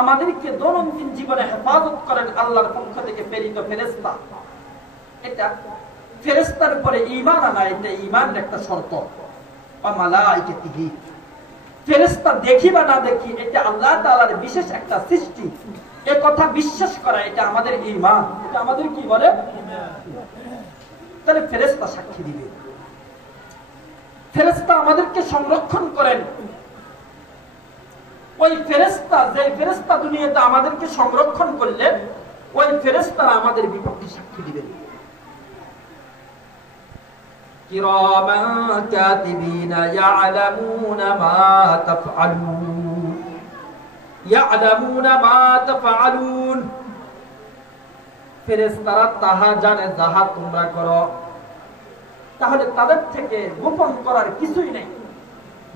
আমাদেরকে দৈনন্দিন জীবনে হেফাজত করেন আল্লাহর পক্ষ থেকে প্রেরিত ফেরেশতা। এটা ফেরেশতার উপরে ঈমান আনা, এটা ঈমানের একটা শর্ত। ওয়া মালাইকাতিহি, ফেরেশতা দেখি বা না দেখি এটা আল্লাহ তাআলার বিশেষ একটা সৃষ্টি, এই কথা বিশ্বাস করা এটা আমাদের ঈমান, এটা আমাদের কি বলে। তাহলে ফেরেশতা সাক্ষী দিবে, ফেরেশতা আমাদেরকে সংরক্ষণ করেন। ওই ফেরেশতা, যে ফেরেশতা দুনিয়াতে আমাদেরকে সংরক্ষণ করলেন, ওই ফেরেশতারা আমাদের বিপক্ষে সাক্ষী দিবেন। কিরামান কাতিবিনা ইয়ালামুনা মা তাফআলুন, ইয়ালামুনা মা তাফআলুন, ফেরেশতারা তাহা জানে যাহা তোমরা করো। তাহলে তাদের থেকে গোপন করার কিছুই নেই।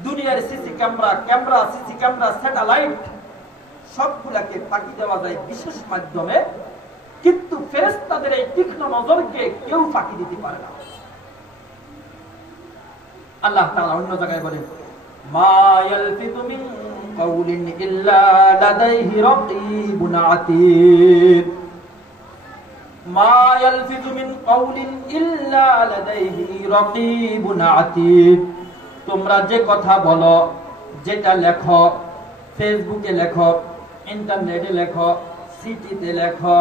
দুনিয়ার CC camera, CC camera, satellite সবগুলাকে ফাঁকি দেওয়া যায় বিশেষ মাধ্যমে, কিন্তু ফেরেশতাদের এই তীক্ষ্ণ নজরকে কেউ ফাঁকি দিতে পারে না। আল্লাহ তাআলা অন্য জায়গায় বলেন, মা ইয়ালফিযু মিন কাওলিন ইল্লা লাদাইহি রাকীবুন আতীদ, মা ইয়ালফিযু মিন কাওলিন ইল্লা লাদাইহি রাকীবুন আতীদ। তোমরা যে কথা বলো, যেটা লেখো, ফেসবুকে লেখো, ইন্টারনেটে লেখো, সিটিতে লেখো,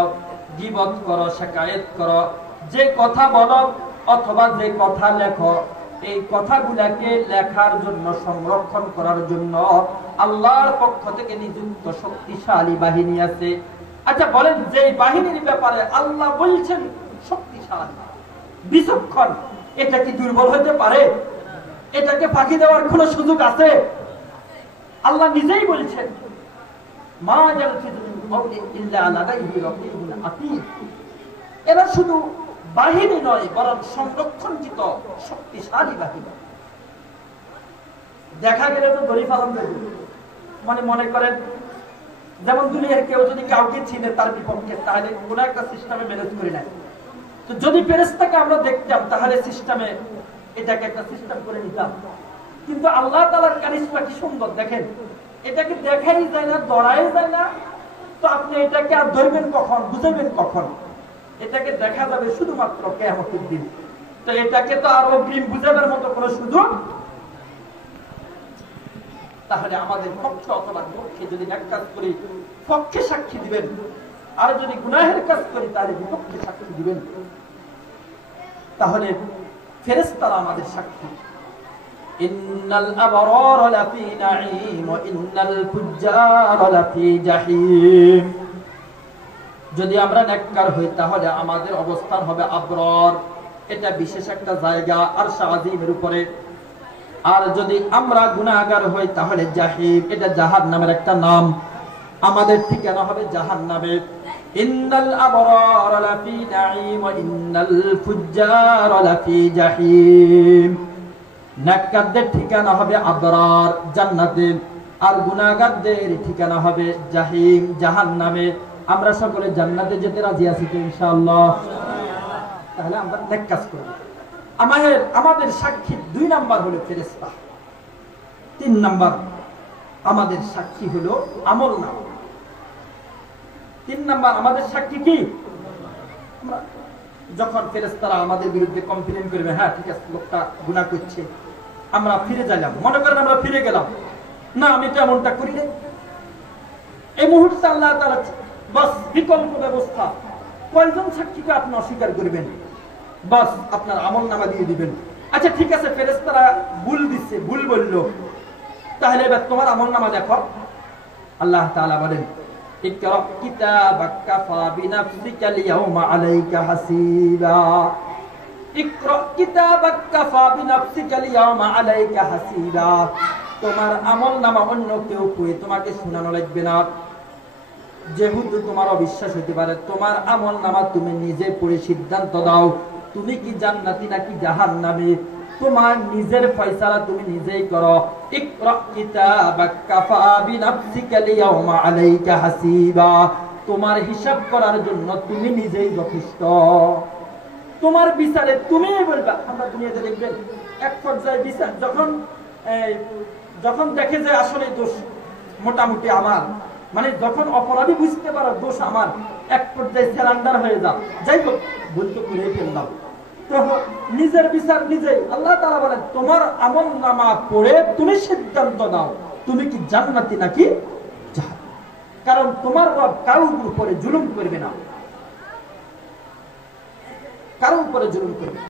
গীবত করো, শিকায়েত করো, যে কথা বলো অথবা যে কথা লেখো, এই কথাগুলোকে লেখার জন্য, সংরক্ষণ করার জন্য আল্লাহর পক্ষ থেকে নিযুক্ত শক্তিশালী বাহিনী আছে। আচ্ছা বলেন, যে বাহিনীর ব্যাপারে আল্লাহ বলছেন শক্তিশালী, বিচক্ষণ, এটা কি দুর্বল হতে পারে? এটাকে ফাঁকি দেওয়ার কোন সুযোগ আছে? আল্লাহ নিজেই বলছেন, মা ইয়ালফিযু মিন কাওলিন ইল্লা লাদাইহি রাকীবুন আতীদ। এরা শুধু বাহিনী নয়, বরং সংরক্ষণকৃত শক্তিশালী বাহিনী। দেখা গেলে তো ধরে পালন করবে, মানে মনে করেন যেমন দুনিয়ার কেউ যদি কাউকে চিনে তার বিপক্ষে, তাহলে কোন একটা সিস্টেমে ম্যানেজ করে নেয়। তো যদি ফেরেশতাকে আমরা দেখতাম, তাহলে সিস্টেমে এটাকে একটা সিস্টেম করে নিতাম। কিন্তু আল্লাহ তাআলার কারিশমা কি সুন্দর দেখেন, এটাকে দেখাই যায় না, ধরাই যায় না, তো আপনি এটাকে আর ধরবেন কখন, বুঝাবেন কখন? এটাকে দেখা যাবে শুধুমাত্র কিয়ামতের দিন। তো এটাকে তো আর অগ্রিম বুঝাবার মতো কোনো সুযোগ। তাহলে আমাদের পক্ষে অথবা বিপক্ষে যদি এক কাজ করি, পক্ষে সাক্ষী দিবেন, আর যদি গুনাহের কাজ করি তাহলে বিপক্ষে সাক্ষী দিবেন। তাহলে ফেরেশতারা আমাদের সাক্ষী। ইন্নাল আবরারা লাফি নাঈম ওয়া ইন্নাল ফুজ্জারা লাফি জাহিম। যদি আমরা নেককার হই তাহলে আমাদের অবস্থান হবে আবরার, এটা বিশেষ একটা জায়গা আরশ আজিমের উপরে। আর যদি আমরা গুনাহগার হই তাহলে জাহিম, এটা জাহান্নামের একটা নাম, আমাদের ঠিকানা হবে জাহান্নামে। ইন্নাল আবরারা লাফি নাঈম ওয়া ইন্নাল ফুজ্জারা লাফি জাহিম। নেককারদের ঠিকানা হবে আবরার, জান্নাতে, আর গুনাহগারদের ঠিকানা হবে জাহিম, জাহান্নামে। আমরা সকলে জান্নাতে যেতে রাজি আছি তো ইনশাআল্লাহ? তাহলে আমরা নেক কাজ করব। আমাদের সাক্ষী 2 নাম্বার হলো ফেরেশতা, 3 নাম্বার আমাদের সাক্ষী হলো আমলনামা। 3 নাম্বার আমাদের সাক্ষী কি? যখন ফেরেশতারা আমাদের বিরুদ্ধে কমপ্লেইন করবে, হ্যাঁ ঠিক আছে লোকটা গুনাহ করছে, আমরা ফিরে যাইলাম, মনে করেন আমরা ফিরে গেলাম, না আমি তো এমনটা করি না, এই মুহূর্তে আল্লাহ তাআলা বাস বিকল্প ব্যবস্থা, কয়জন সাক্ষীকে আপনি অস্বীকার করবেন, বাস আপনার আমলনামা দিয়ে দিবেন। আচ্ছা ঠিক আছে, ফেরেশতারা ভুল দিচ্ছে, ভুল বলল, তাহলে এবার তোমার আমলনামা দেখো। আল্লাহ তাআলা বলেন, ইকরা কিতাবাক কাফা বিনাফসিকাল ইয়াওমা আলাইকা হাসিবা। ইকরা কিতাবাক কাফা বিনাফসিকাল ইয়াওমা আলাইকা হাসিবা। তোমার আমলনামা অন্য কেউ পড়ে তোমাকে শোনানো লাগবে না। যেহেতু তোমার অবিশ্বাস হতে পারে, তোমার আমলনামা তুমি নিজে পড়ে সিদ্ধান্ত দাও, তুমি কি জান্নাতি নাকি জাহান্নামী। তোমার নিজের ফয়সালা তুমি নিজেই করো। ইকরা কিতাবাক কাফা বিনাফসিকাল ইয়াওমা আলাইকা হাসিবা। তোমার হিসাব করার জন্য তুমি নিজেই যথেষ্ট। তোমার বিচারে তুমিই বলবা। আমরা দুনিয়াতে দেখবেন এক পর্যায়ে বিচার যখন দেখে যে আসলে দোষ মোটামুটি আমার মানে যখন অপরাধী বুঝতে পারো দোষ আমার, এক পর্যায়ে স্যালেন্ডার হয়ে যাও, যাই হোক ভুল তো করে ফেললাম, তো নিজের বিচার নিজেই। আল্লাহ তাআলা বলেন তোমার আমলনামা পড়ে তুমি সিদ্ধান্ত নাও তুমি কি জান্নাতি নাকি জাহান্নামী। কারণ তোমার রব কারোর উপরে জুলুম করবে না, কারোর উপরে জুলুম করবে।